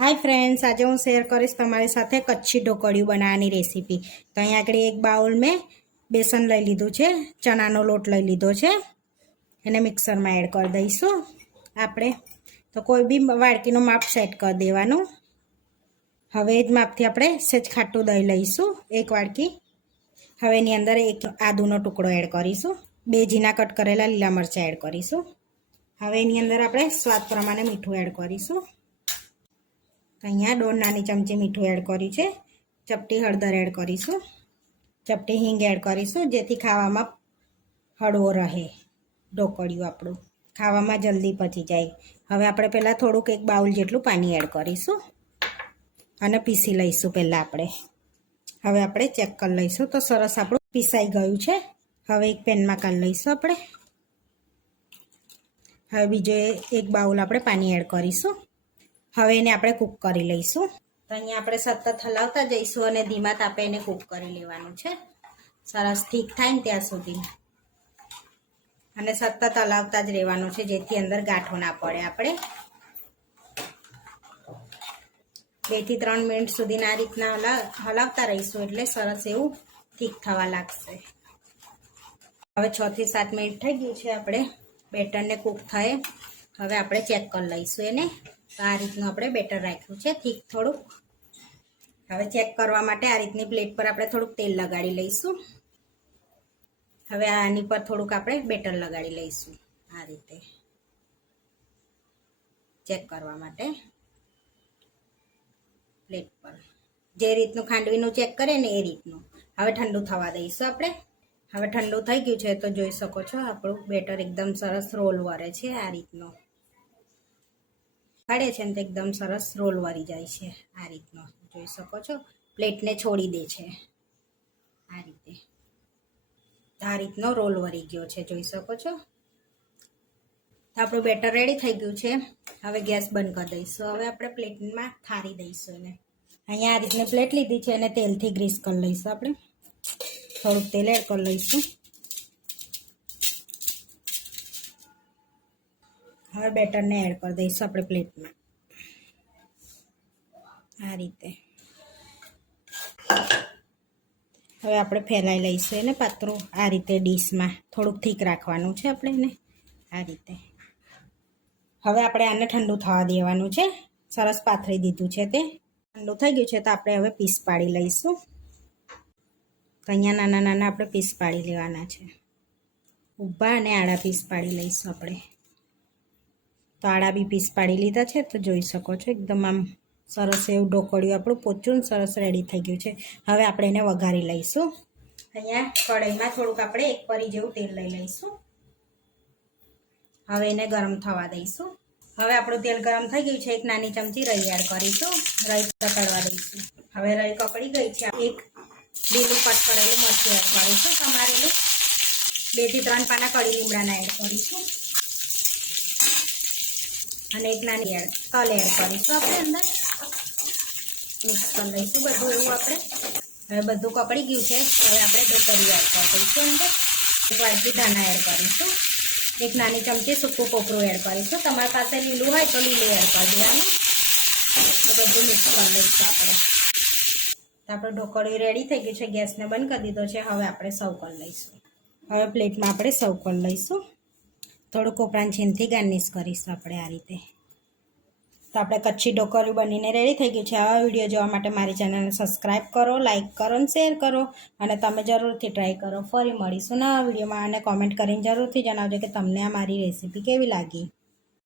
Hi friends, आज हूँ शेर करीश तमारी साथे कच्ची ढोकळिયું बनावવાની रेसिपी। तो अहीं आगळ एक बाउल में बेसन लई लीधुं छे, चनानो लोट लई लीधो छे, एने मिक्सर में एड कर दईशुं आपणे। तो कोई बी वाडकीनुं माप सेट कर देवानुं। हवे ए ज मापथी आपणे सेज खाटुं दही लईशुं, एक वाडकी। हवे एनी अंदर एक आदुनो टुकड़ो एड करीशुं, 2 झीना कट करेला लीला मरचा एड करीशुं। हवे एनी अंदर आपणे स्वाद प्रमाणे मीठुं एड करीशुं। अहींया 1.5 नानी चमची मीठुं एड कर्युं छे। चपटी हळदर एड करीशुं, चपटी हींग एड करीशुं, जेथी खावामां हळवो रहे ढोकळिયું આપણું ખાવામાં જલ્દી પચી જાય। હવે આપણે પહેલાં થોડુંક એક બાઉલ જેટલું પાણી એડ કરીશું અને પીસી લઈશું પહેલાં આપણે। હવે આપણે ચેક કરી લઈશું તો સરસ આપણું પીસાઈ ગયું છે। હવે એક પેનમાં કાઢી લઈશું આપણે। હવે બીજો એક બાઉલ આપણે પાણી એડ કરીશું। હવે એને આપણે કૂક કરી લઈશું। તો અહીંયા આપણે સતત હલાવતા જઈશું અને ધીમા તાપે એને કૂક કરી લેવાનું છે, સરસ ઠીક થાય ને ત્યાં સુધી। અને સતત હલાવતા જ રહેવાનું છે, જેથી અંદર ગાંઠો ના પડે। આપણે 2 થી 3 મિનિટ સુધી આ રીતના હલાવતા રહીશું એટલે સરસ એવું ઠીક થવા લાગશે। હવે 6 થી 7 મિનિટ થઈ ગઈ છે આપણે બેટરને કૂક થાય। હવે આપણે ચેક કરી લઈશું એને। તો આ રીતનું આપણે બેટર રાખ્યું છે ઠીક થોડુંક। હવે ચેક કરવા માટે આ રીતની પ્લેટ પર આપણે થોડુંક તેલ લગાડી લઈશું। હવે આની પર થોડુંક આપણે બેટર લગાડી લઈશું આ રીતે ચેક કરવા માટે પ્લેટ પર, જે રીતનું ખાંડવીનું ચેક કરે ને એ રીતનું। હવે ઠંડુ થવા દઈશું આપણે। હવે ઠંડુ થઈ ગયું છે તો જોઈ શકો છો આપણું બેટર એકદમ સરસ રોલ વરે છે આ રીતનો। કાઢે છે ને તો એકદમ સરસ રોલ વરી જાય છે આ રીતનો, જોઈ શકો છો પ્લેટને છોડી દે છે આ રીતે। આ રીતનો રોલ વરી ગયો છે, જોઈ શકો છો। તો આપણું બેટર રેડી થઈ ગયું છે। હવે ગેસ બંધ કરી દઈશું। હવે આપણે પ્લેટમાં થારી દઈશું એને। અહીંયા આ રીતની પ્લેટ લીધી છે અને તેલથી ગ્રીસ કરી લઈશું આપણે। થોડુંક તેલ એડ કરી લઈશું। હવે બેટરને એડ કરી દઈશું આપણે પ્લેટમાં આ રીતે। હવે આપણે ફેલાઈ લઈશું એને પાતળું આ રીતે ડીશમાં, થોડુંક થીક રાખવાનું છે આપણે એને આ રીતે। હવે આપણે આને ઠંડુ થવા દેવાનું છે, સરસ પાથરી દીધું છે તે ઠંડુ થઈ ગયું છે। તો આપણે હવે પીસ પાડી લઈશું। તો અહીંયા નાના નાના આપણે પીસ પાડી લેવાના છે, ઊભા અને આડા પીસ પાડી લઈશું આપણે। તો આડા બી પીસ પાડી લીધા છે, તો જોઈ શકો છો એકદમ આમ સરસ એવું ઢોકળિયું આપણું પોચું સરસ રેડી થઈ ગયું છે। હવે આપણે એને વઘારી લઈશું। અહીંયા કઢાઈમાં થોડુંક આપણે 1 પરી જેવું તેલ લઈ લઈશું। હવે એને ગરમ થવા દઈશું। હવે આપણું તેલ ગરમ થઈ ગયું છે, 1 નાની ચમચી રાઈ એડ કરીશું, રાઈ તતડવા દઈશું। હવે રાઈ કકડી ગઈ છે, એક લીલું કટ કરેલું મરચું એડ કરીશું સમારેલું, 2 થી 3 પાના કળી લીમડાના એડ કરીશું અને 1 નાની તલ એડ કરીશું આપણે અંદર। મિક્સ કરી લઈશું બધું એવું આપણે। હવે બધું કકડી ગયું છે, હવે આપણે ઢોકળિયું એડ કરી દઈશું અંદર। 1 વાડકી ધાણા એડ કરીશું, 1 નાની ચમચી સૂકું કોપરું એડ કરીશું, તમારી પાસે લીલું હોય તો લીલું એડ કરી દેવાનું। બધું મિક્સ કરી લઈશું આપણે। તો આપણું ઢોકળિયું રેડી થઈ ગયું છે, ગેસને બંધ કરી દીધો છે। હવે આપણે સર્વ કરી લઈશું। હવે પ્લેટમાં આપણે સર્વ કરી લઈશું। થોડું કોપરાની છીણથી ગાર્નિશ કરીશું આપણે આ રીતે। તો આપણે કચ્છી ઢોકળિયું બનીને રેડી થઈ ગયું છે। આવા વિડીયો જોવા માટે મારી ચેનલને સબસ્ક્રાઈબ કરો, લાઇક કરો અને શેર કરો અને તમે જરૂરથી ટ્રાય કરો। ફરી મળીશું નવા વિડીયોમાં અને કોમેન્ટ કરીને જરૂરથી જણાવજો કે તમને આ મારી રેસીપી કેવી લાગી।